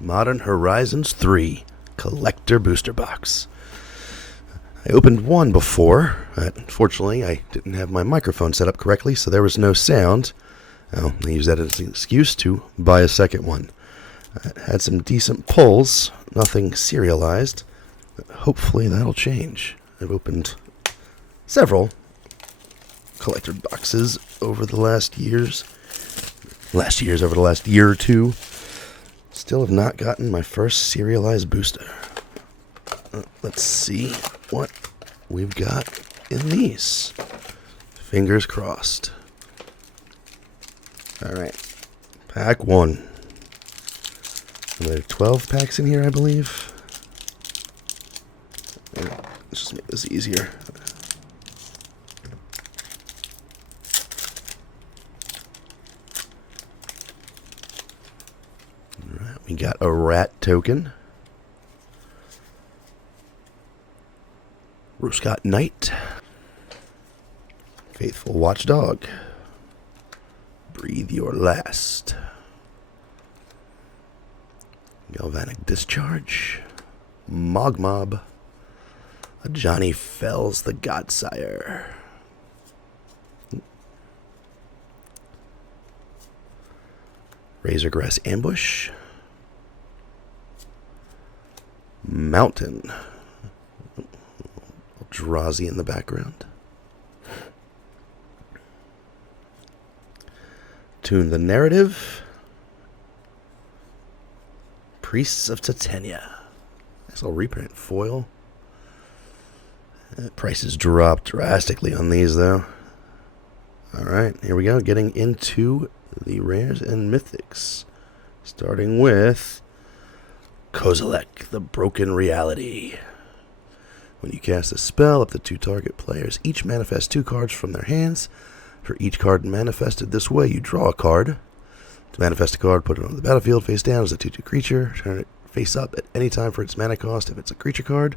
Modern Horizons 3 Collector Booster Box. I opened one before. Unfortunately, I didn't have my microphone set up correctly, so there was no sound. I use that as an excuse to buy a second one. It had some decent pulls, nothing serialized. Hopefully that'll change. I've opened several collector boxes over the last year or two. Still have not gotten my first serialized booster. Let's see what we've got in these. Fingers crossed. Alright, pack 1. There are 12 packs in here, I believe. Let's just make this easier. Alright, we got a rat token. Roscott Knight. Faithful Watchdog. Breathe Your Last. Galvanic Discharge. Mogmob. A Johnny Fells the Godsire. Razorgrass Ambush. Mountain. Eldrazi in the background. Tune the Narrative. Priests of Titania. Nice little reprint foil. Prices dropped drastically on these, though. Alright, here we go. Getting into the rares and mythics. Starting with Kozilek, the Broken Reality. When you cast a spell, up to 2 target players each manifest 2 cards from their hands. For each card manifested this way, you draw a card. To manifest a card, put it on the battlefield face down as a 2/2 creature. Turn it face up at any time for its mana cost if it's a creature card.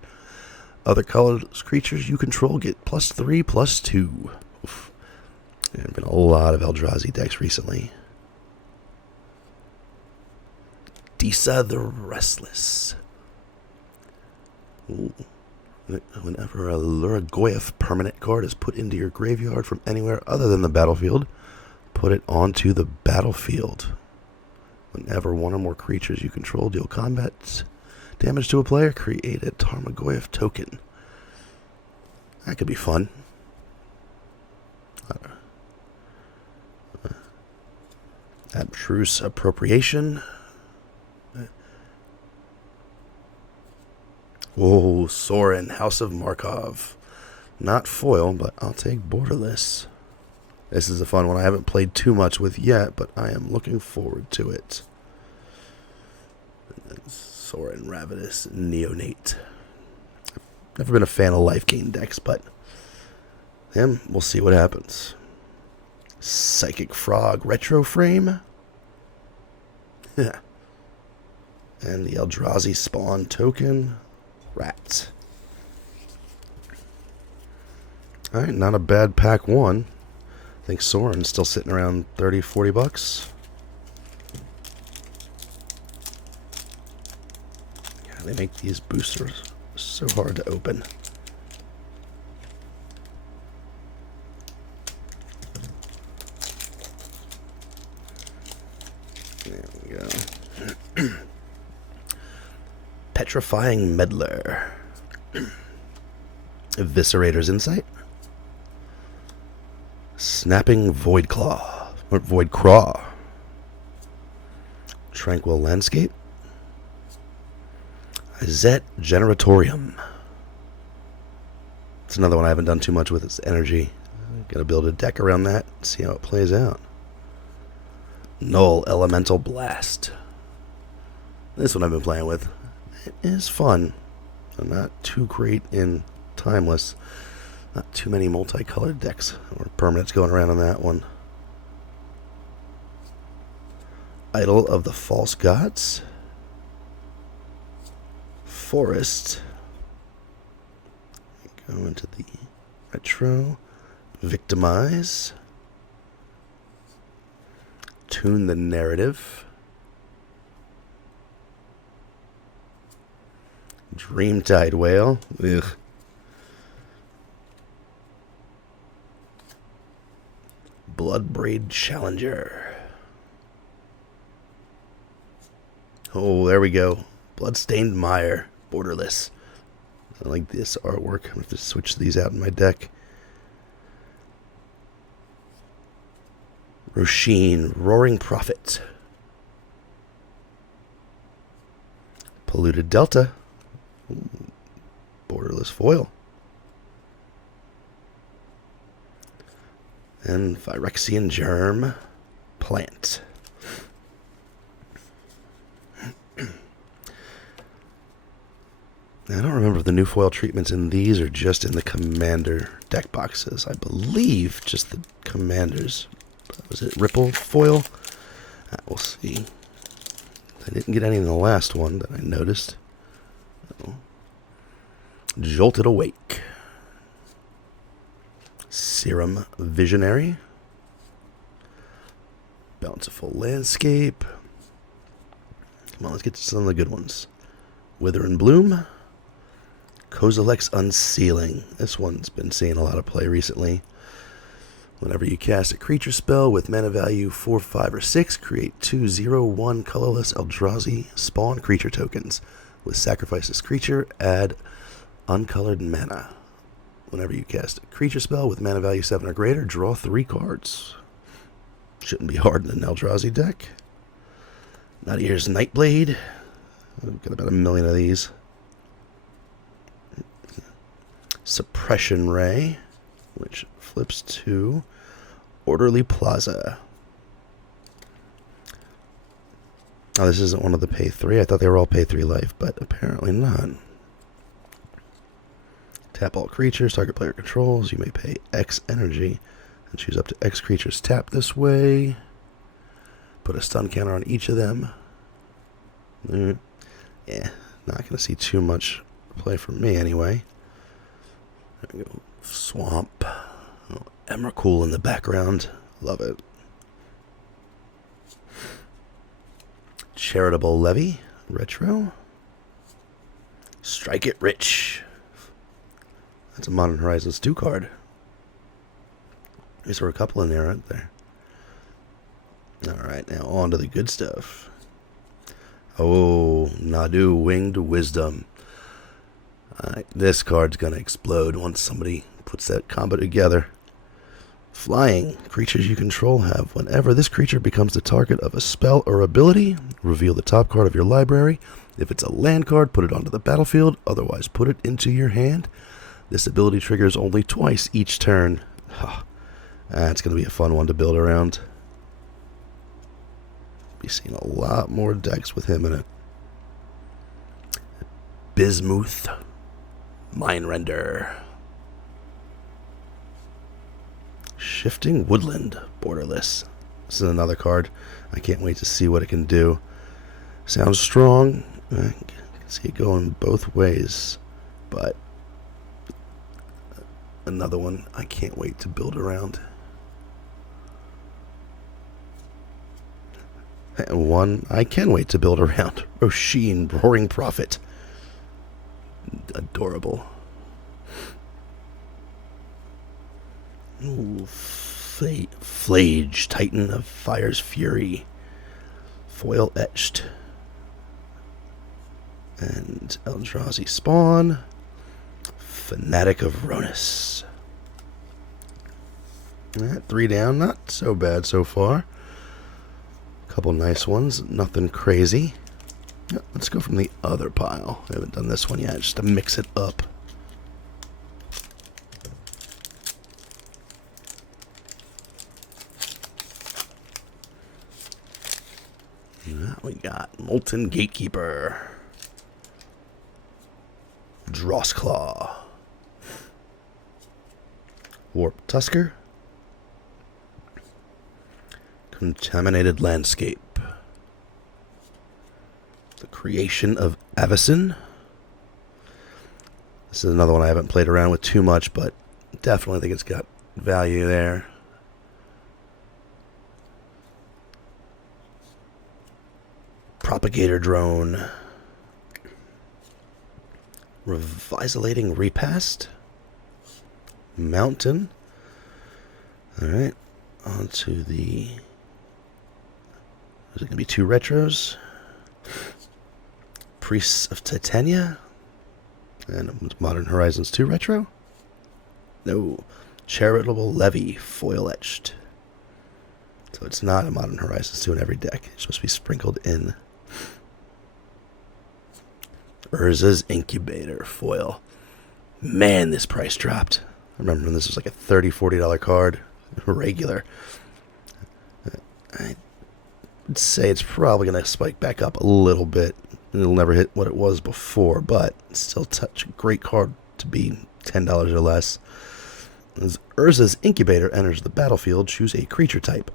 Other colorless creatures you control get +3/+2. Oof. There have been a lot of Eldrazi decks recently. Disa the Restless. Ooh. Whenever a Luragoyf permanent card is put into your graveyard from anywhere other than the battlefield, put it onto the battlefield. Whenever one or more creatures you control deal combat damage to a player, create a Tarmogoyf token. That could be fun. Abstruse Appropriation. Whoa, Sorin, House of Markov. Not foil, but I'll take borderless. This is a fun one I haven't played too much with yet, but I am looking forward to it. And then Sorin, Ravenous, Neonate. Never been a fan of life gain decks, but him, we'll see what happens. Psychic Frog, Retro Frame. And the Eldrazi Spawn token. Rat. Alright, not a bad pack 1. I think Sorin's still sitting around 30-40 bucks. Yeah, they make these boosters so hard to open. There we go. Petrifying Meddler. Eviscerator's Insight. Snapping Voidclaw. Or Voidcraw. Tranquil Landscape. Zet Generatorium. It's another one I haven't done too much with. Its energy. Gotta build a deck around that. See how it plays out. Null Elemental Blast. This one I've been playing with. It is fun. Not too great in Timeless. Not too many multicolored decks or permanents going around on that one. Idol of the False Gods. Forest. Go into the retro. Victimize. Tune the Narrative. Dreamtide Whale. Ugh. Bloodbraid Challenger. Oh, there we go. Bloodstained Mire. Borderless. I like this artwork. I'm going to have to switch these out in my deck. Roshin, Roaring Prophet. Polluted Delta. Borderless Foil. And Phyrexian Germ Plant. I don't remember if the new foil treatments in these are just in the Commander deck boxes. I believe just the Commanders. Was it Ripple foil? We'll see. I didn't get any in the last one that I noticed. Jolted Awake. Serum Visionary. Bountiful Landscape. Come on, let's get to some of the good ones. Wither and Bloom. Kozilek's Unsealing. This one's been seeing a lot of play recently. Whenever you cast a creature spell with mana value 4, 5, or 6, create 2, 0, 1 colorless Eldrazi spawn creature tokens. With sacrifice this creature, add uncolored mana. Whenever you cast a creature spell with mana value 7 or greater, draw 3 cards. Shouldn't be hard in an Eldrazi deck. Nadier's Nightblade. I've got about 1 million of these. Suppression Ray, which flips to Orderly Plaza. Oh, this isn't one of the pay 3. I thought they were all pay 3 life, but apparently not. Tap all creatures target player controls. You may pay X energy and choose up to X creatures tap this way. Put a stun counter on each of them. Yeah, not going to see too much play from me anyway. There we go. Swamp. Oh, Emrakul in the background. Love it. Charitable Levy. Retro. Strike It Rich. That's a Modern Horizons 2 card. There were a couple in there, aren't there? Alright, now on to the good stuff. Oh, Nadu Winged Wisdom. This card's going to explode once somebody puts that combo together. Flying. Creatures you control have. Whenever this creature becomes the target of a spell or ability, reveal the top card of your library. If it's a land card, put it onto the battlefield. Otherwise, put it into your hand. This ability triggers only twice each turn. That's going to be a fun one to build around. Be seeing a lot more decks with him in it. Bismuth. Mindrender. Shifting Woodland. Borderless. This is another card. I can't wait to see what it can do. Sounds strong. I can see it going both ways. But another one I can't wait to build around. And one I can wait to build around. Roshin, Roaring Prophet. Adorable. Ooh, Flage, Titan of Fire's Fury. Foil etched. And Eldrazi Spawn. Fanatic of Ronus. 3 down, not so bad so far. Couple nice ones, nothing crazy. Let's go from the other pile. I haven't done this one yet, just to mix it up. Now we got Molten Gatekeeper. Drossclaw. Warp Tusker. Contaminated Landscape. The Creation of Avacyn. This is another one I haven't played around with too much, but definitely think it's got value there. Propagator Drone. Revisolating Repast. Mountain. Alright. On to the... Is it going to be 2 retros? Priests of Titania. And Modern Horizons 2 retro? No. Charitable Levy, foil etched. So it's not a Modern Horizons 2 in every deck. It's supposed to be sprinkled in. Urza's Incubator, foil. Man, this price dropped. I remember when this was like a $30, $40 card. Regular. I would say it's probably going to spike back up a little bit. It'll never hit what it was before, but still such a great card to be $10 or less. As Urza's Incubator enters the battlefield, choose a creature type.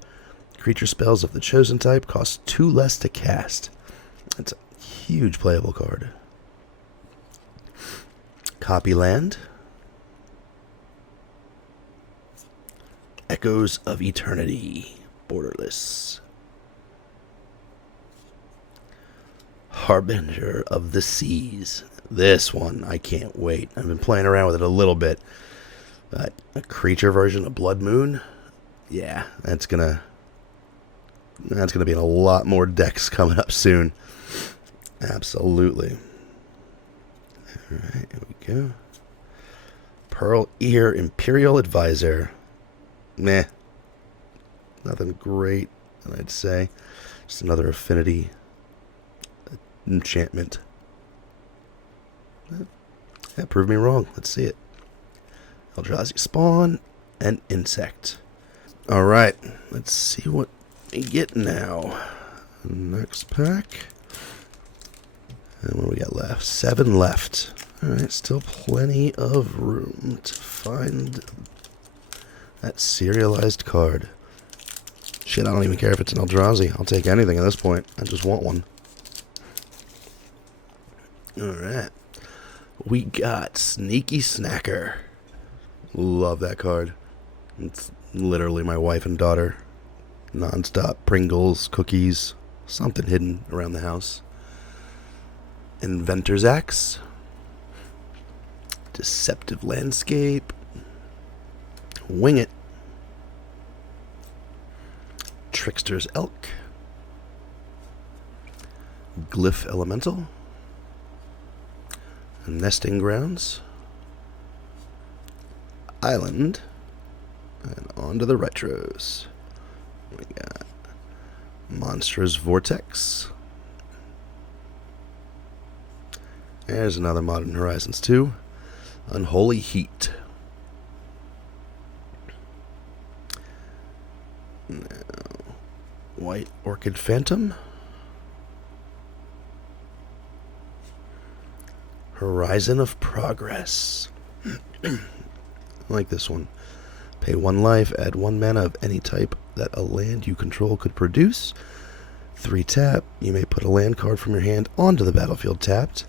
Creature spells of the chosen type cost 2 less to cast. That's a huge playable card. Copy land. Echoes of Eternity. Borderless. Harbinger of the Seas. This one, I can't wait. I've been playing around with it a little bit. But a creature version of Blood Moon? Yeah, that's gonna be in a lot more decks coming up soon. Absolutely. Alright, here we go. Pearl Ear Imperial Advisor. Meh. Nothing great, I'd say. Just another affinity enchantment. That proved me wrong. Let's see it. Eldrazi Spawn and Insect. Alright, let's see what we get now. Next pack. And what do we got left? 7 left. Alright, still plenty of room to find that serialized card. Shit, I don't even care if it's an Eldrazi. I'll take anything at this point. I just want one. Alright. We got Sneaky Snacker. Love that card. It's literally my wife and daughter. Non-stop Pringles, cookies, something hidden around the house. Inventor's Axe. Deceptive Landscape. Wing It. Trickster's Elk. Glyph Elemental. Nesting Grounds. Island. And on to the retros. We got Monstrous Vortex. There's another Modern Horizons 2. Unholy Heat. Now, White Orchid Phantom. Horizon of Progress. I like this one. Pay 1 life, add 1 mana of any type that a land you control could produce. 3 tap, you may put a land card from your hand onto the battlefield tapped.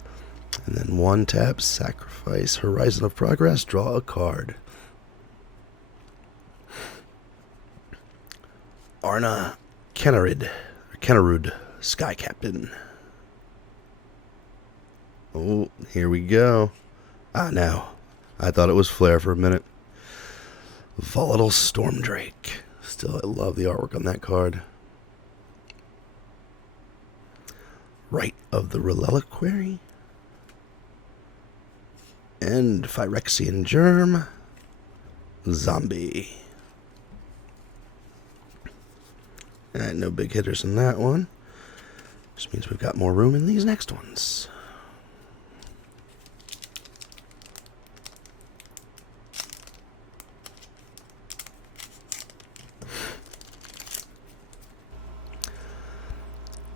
And then 1 tap, sacrifice Horizon of Progress, draw a card. Arna Kennerud, Sky Captain. Oh, here we go. Ah, no. I thought it was Flare for a minute. Volatile Stormdrake. Still, I love the artwork on that card. Rite of the Reliquary. And Phyrexian Germ. Zombie. And no big hitters in that one. Which means we've got more room in these next ones.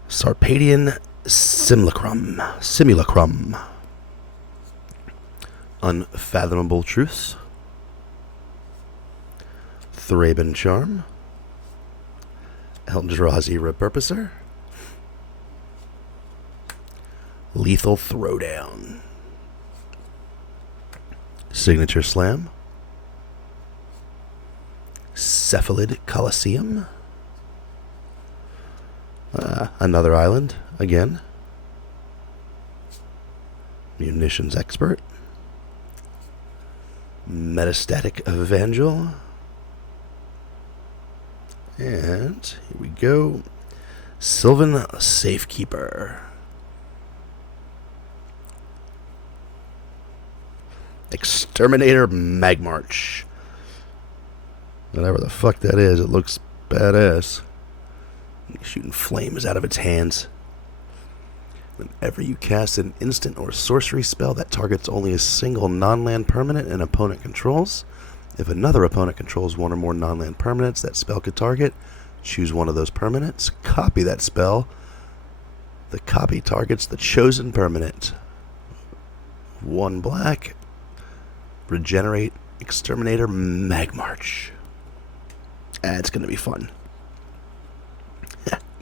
Sarpadian Simulacrum. Unfathomable Truth. Thraben Charm. Eldrazi Repurposer. Lethal Throwdown. Signature Slam. Cephalid Coliseum. Another island, again. Munitions Expert. Metastatic Evangel. And here we go. Sylvan Safekeeper. Exterminator Magmarch. Whatever the fuck that is, it looks badass. Shooting flames out of its hands. Whenever you cast an instant or sorcery spell that targets only a single non-land permanent an opponent controls, if another opponent controls one or more non-land permanents that spell could target, choose one of those permanents, copy that spell. The copy targets the chosen permanent. 1 black. Regenerate Exterminator Magmarch. That's going to be fun.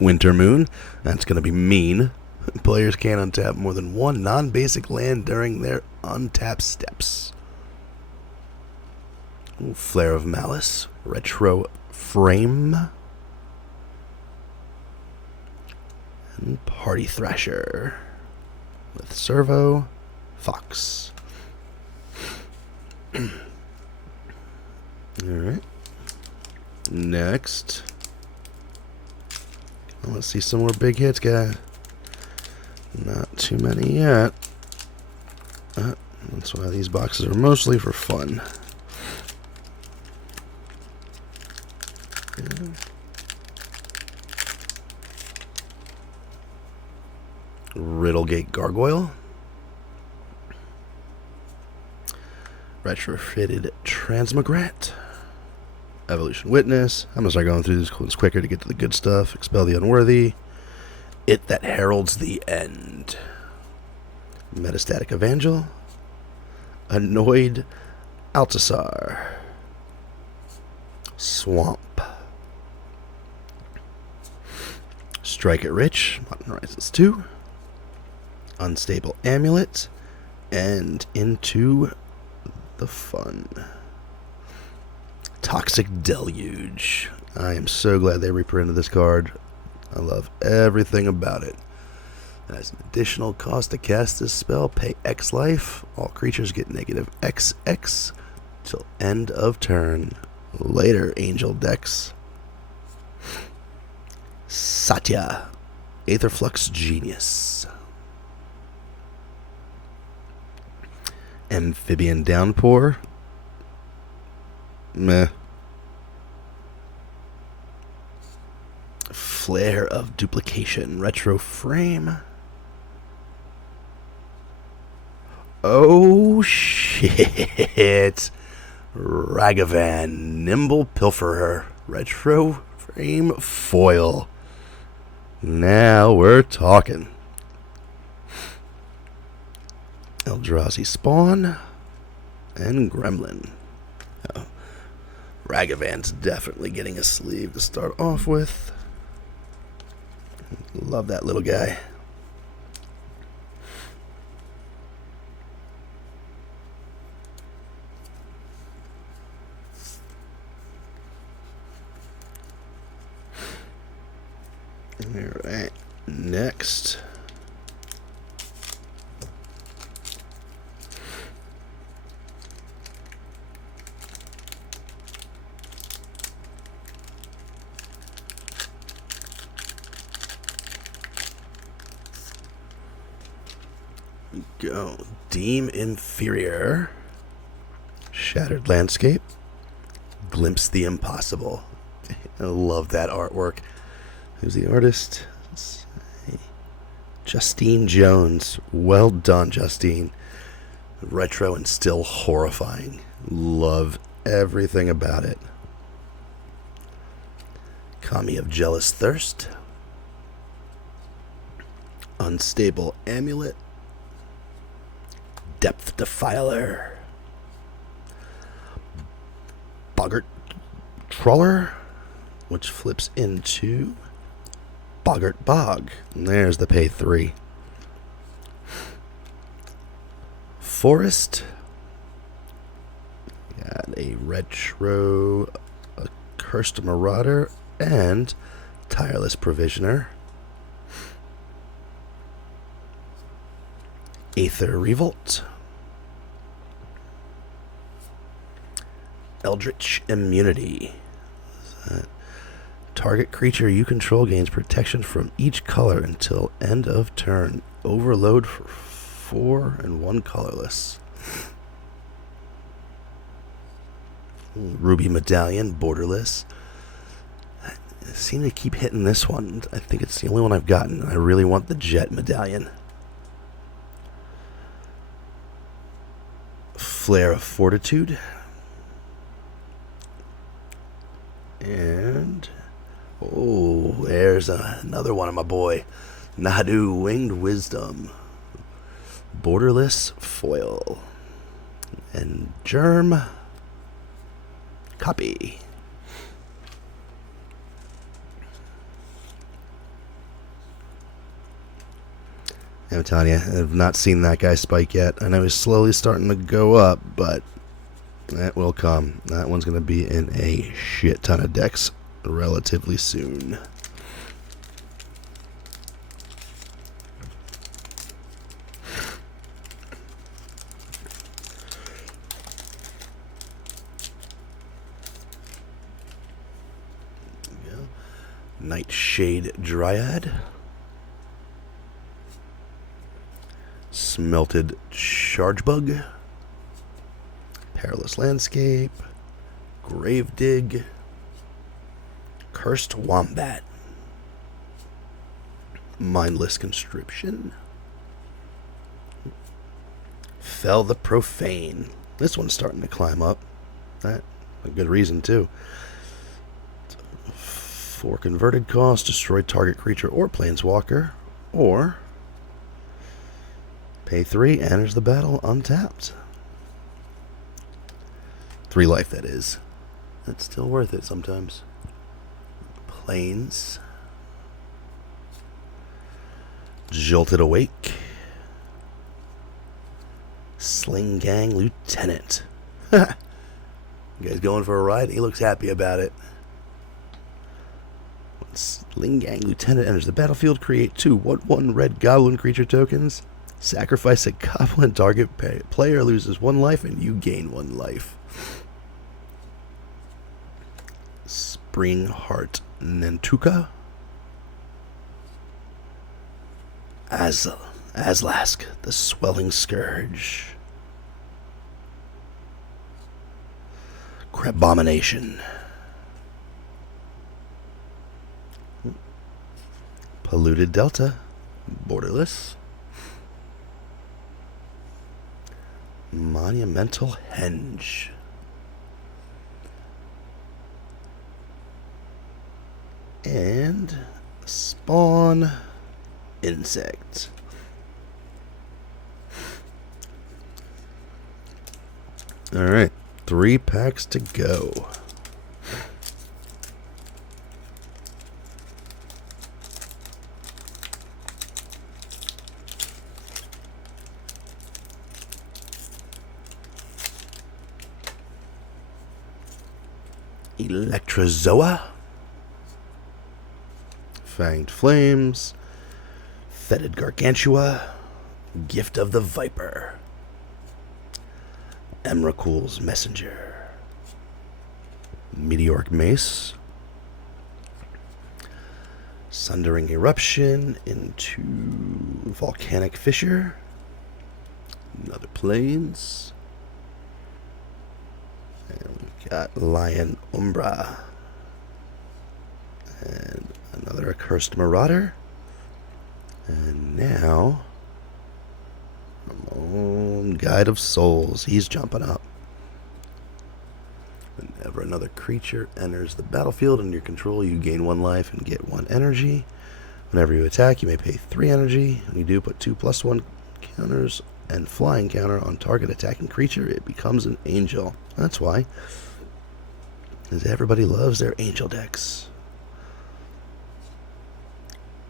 Winter Moon. That's going to be mean. Players can't untap more than 1 non-basic land during their untap steps. Flare of Malice. Retro Frame. And Party Thrasher. With Servo. Fox. Alright. Next. Let's see some more big hits, guys. Not too many yet. That's why these boxes are mostly for fun. Riddlegate Gargoyle. Retrofitted Transmograt. Evolution Witness. I'm going to start going through these ones quicker to get to the good stuff. Expel the Unworthy. It that heralds the end. Metastatic Evangel. Annoyed Altasar. Swamp. Strike It Rich. Modern Horizons 2. Unstable Amulet. And into the fun. Toxic Deluge. I am so glad they reprinted this card. I love everything about it. As an additional cost to cast this spell, pay X life. All creatures get negative XX till end of turn. Later, Angel Dex. Satya. Aetherflux Genius. Amphibian Downpour. Meh. Flare of Duplication. Retro Frame. Oh shit. Ragavan. Nimble Pilferer. Retro Frame Foil. Now we're talking. Eldrazi Spawn. And Gremlin. Oh. Ragavan's definitely getting a sleeve to start off with. Love that little guy. Alright, next. Go. Deem Inferior. Shattered Landscape. Glimpse the Impossible. I love that artwork. Who's the artist? Justine Jones. Well done, Justine. Retro and still horrifying. Love everything about it. Kami of Jealous Thirst. Unstable Amulet. Depth Defiler. Boggart Trawler, which flips into Boggart Bog. And there's the pay 3. Forest. Got a retro, a Cursed Marauder, and Tireless Provisioner. Aether Revolt. Eldritch Immunity. Target creature you control gains protection from each color until end of turn. Overload for 4 and 1 colorless. Ruby Medallion, borderless. I seem to keep hitting this one. I think it's the only one I've gotten. I really want the Jet Medallion. Flare of Fortitude. And there's another one of my boy. Nadu, Winged Wisdom. Borderless foil. And Germ. Copy. I'm telling you, I've not seen that guy spike yet. I know he's slowly starting to go up, but that will come. That one's going to be in a shit ton of decks relatively soon. Nightshade Dryad. Smelted Chargebug. Perilous Landscape. Gravedigg. Cursed Wombat. Mindless Conscription. Fell the Profane. This one's starting to climb up. That a good reason too. For converted cost, destroy target creature or planeswalker, or pay 3, enters the battle untapped. 3 life, that is. That's still worth it sometimes. Plains. Jolted Awake. Sling Gang Lieutenant. You guys going for a ride? He looks happy about it. Sling Gang Lieutenant enters the battlefield. Create 2 1/1 red goblin creature tokens. Sacrifice a goblin. Target player loses 1 life and you gain 1 life. Springheart Nantuka. Azlask, the Swelling Scourge. Crabomination. Polluted Delta, borderless. Monumental Henge. And Spawn Insect. Alright, 3 packs to go. Electrozoa. Fanged Flames. Fetid Gargantua. Gift of the Viper. Emrakul's Messenger. Meteoric Mace. Sundering Eruption into Volcanic Fissure. Another Plains. And we've got Lion Umbra. And another Accursed Marauder. And now, Ramon, Guide of Souls. He's jumping up. Whenever another creature enters the battlefield under your control, you gain 1 life and get 1 energy. Whenever you attack, you may pay 3 energy. When you do, put 2/+1 counters and flying counter on target attacking creature. It becomes an angel. That's why. Because everybody loves their angel decks.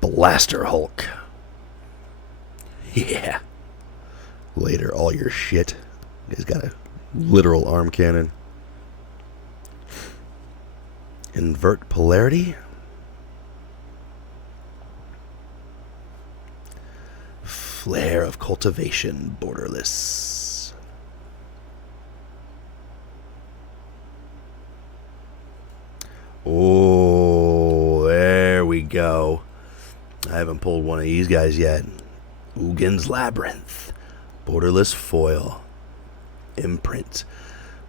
Blaster Hulk. Yeah. Later, all your shit. He's got a literal arm cannon. Invert Polarity. Flair of Cultivation, borderless. Oh, there we go. I haven't pulled one of these guys yet. Uggin's Labyrinth, borderless foil, imprint.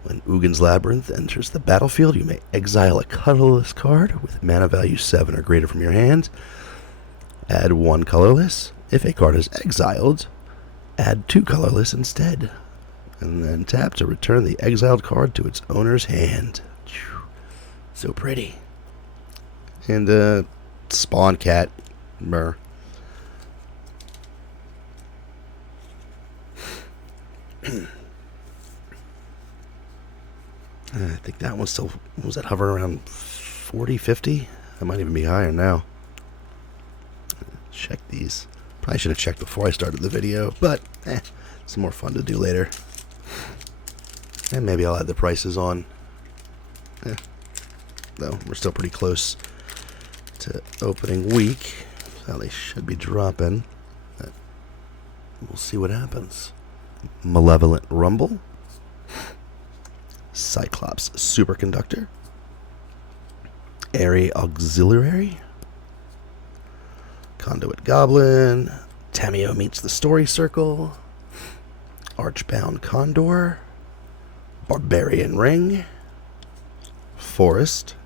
When Uggin's Labyrinth enters the battlefield, you may exile a colorless card with mana value 7 or greater from your hand. Add 1 colorless. If a card is exiled, add 2 colorless instead. And then tap to return the exiled card to its owner's hand. So pretty. And Spawn Cat. Brr. I think that one still was at hovering around 40, 50. That might even be higher now. Check these. Probably should have checked before I started the video, but it's more fun to do later. And maybe I'll add the prices on. Though we're still pretty close to opening week, so they should be dropping. But we'll see what happens. Malevolent Rumble, Cyclops Superconductor, Airy Auxiliary, Conduit Goblin, Tameo Meets the Story Circle, Archbound Condor, Barbarian Ring, Forest,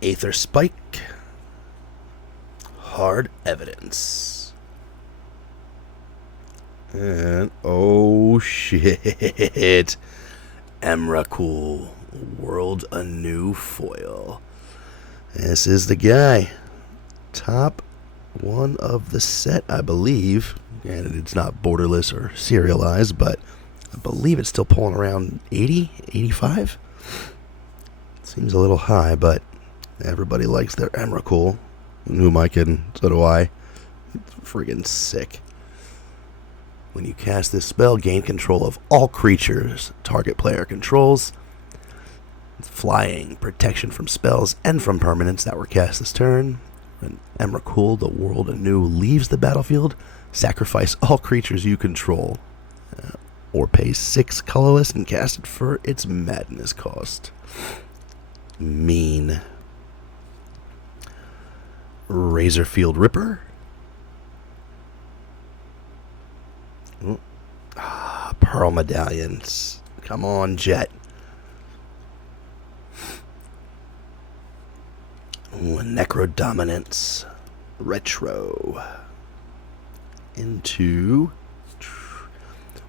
Aether Spike, Hard Evidence, and oh shit, Emrakul, World Anew foil. This is the guy. Top one of the set, I believe. And it's not borderless or serialized, but I believe it's still pulling around 80, 85. Seems a little high, but everybody likes their Emrakul. Who am I kidding? So do I. It's friggin' sick. When you cast this spell, gain control of all creatures target player controls. Flying, protection from spells and from permanents that were cast this turn. When Emrakul, the World Anew, leaves the battlefield, sacrifice all creatures you control. Or pay 6 colorless and cast it for its madness cost. Mean. Razorfield Ripper. Pearl Medallions. Come on, Jet. Necrodominance. Retro. Into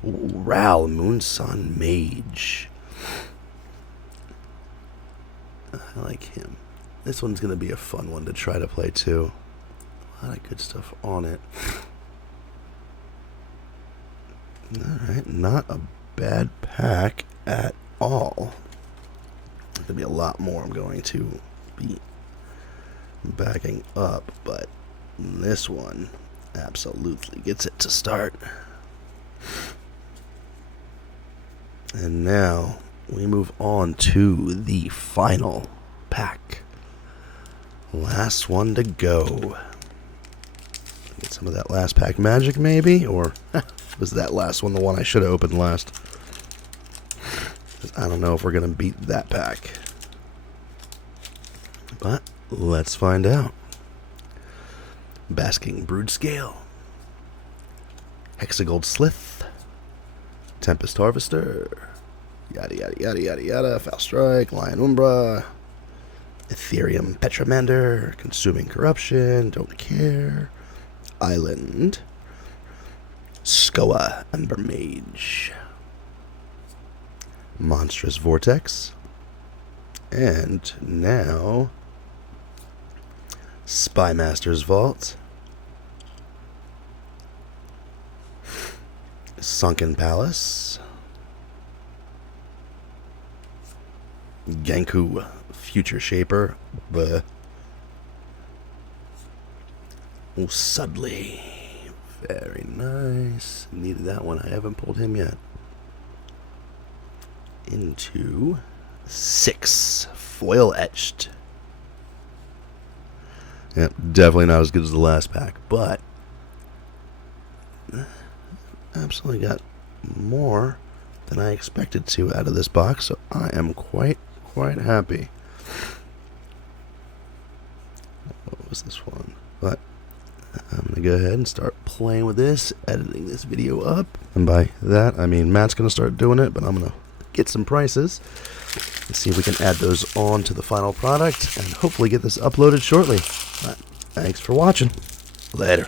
Ral Moonsun Mage. I like him. This one's going to be a fun one to try to play too. A lot of good stuff on it. Alright, not a bad pack at all. There's going to be a lot more I'm going to be backing up, but this one absolutely gets it to start. And now we move on to the final pack. Last one to go. Get some of that last pack magic maybe, or was that last one the one I should have opened last? 'Cause I don't know if we're going to beat that pack. But let's find out. Basking Brood Scale, Hexagold Slith, Tempest Harvester, yada yada yada yada yada, Foul Strike, Lion Umbra, Ethereum Petramander, Consuming Corruption, Don't Care, Island, Skoa Ember Mage, Monstrous Vortex, and now Spymaster's Vault, Sunken Palace, Genku Future Shaper, Sudley, very nice, needed that one, I haven't pulled him yet. Into 6 Foil Etched. Yep, definitely not as good as the last pack, but absolutely got more than I expected to out of this box, so I am quite happy. What was this one? But I'm going to go ahead and start playing with this, editing this video up. And by that, I mean Matt's going to start doing it, but I'm going to get some prices and see if we can add those on to the final product and hopefully get this uploaded shortly. Thanks for watching. Later.